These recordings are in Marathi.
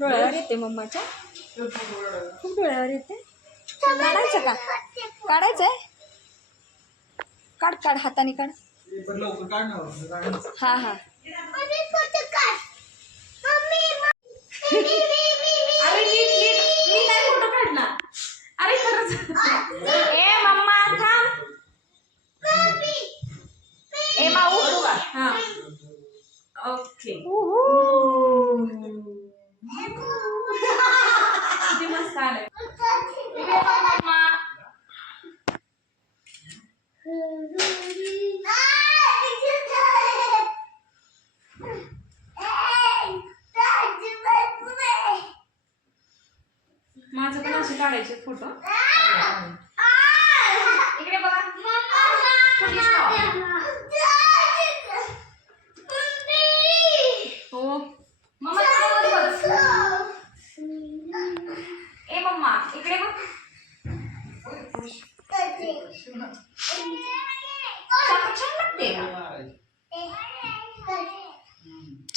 डोळ्यावर येते मम्माच्या, खूप डोळ्यावर येते. काढायचं का? काढायचंय? काढ काढ, हाताने काढ. हा हा. अरे मी नाही फोटो काढणार. अरे खरंच. ए मम्मा थांब. ए माऊ. हा ओके. किती मस्त आलंय. मम्मा माझं पण असे काढायचे फोटो. इकडे बघा. हो मम्मा ए मम्मा इकडे बघ. छान लागते.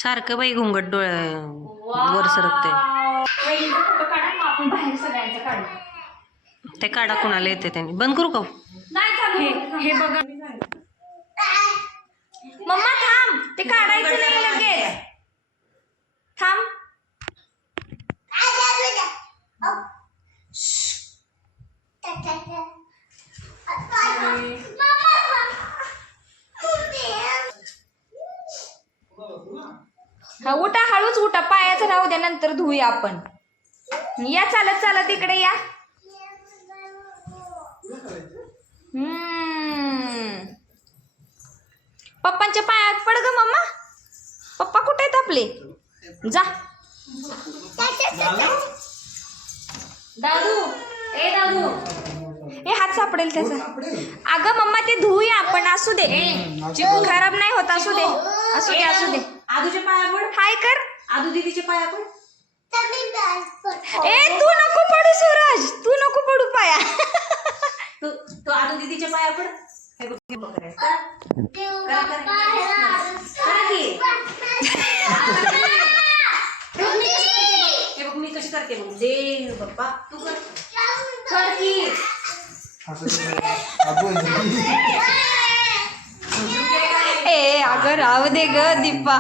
सारखं बाई घुंगट डोळ्या वर सरकते. फोटो काढा मग आपण बाहेर सगळ्यांचा काढू. ते काढा कोणाला येते त्यांनी. बंद करू का? नाही चालू. हे बघा मम्मा थांब. ते काढायचं नाही लगेच. थांब. हा उठा, हळूच उठा. पायाचं राहू द्या, नंतर धुऊया आपण. या चालत चालत इकडे या. पप्पांच्या पायात पड ग मम्मा. पप्पा कुठे आहेत आपले? जा. दादू ए दादू ए हात सापडेल त्याचा. अगं मम्मा ते धुऊया आपण. असू दे, चिकू खराब नाही होत. असू दे असू दे असू दे. आदूच्या पाया पड. हाय कर. आदू दीदीच्या पाया पड. ए तू नको पडू सूरज, तू नको पडू पाया. तू आदू दीदीच्या पाया पड. हे बघ मी कशी करते मग. दे बाप्पा तू कर की. ए अगं राहू दे ग दीपा.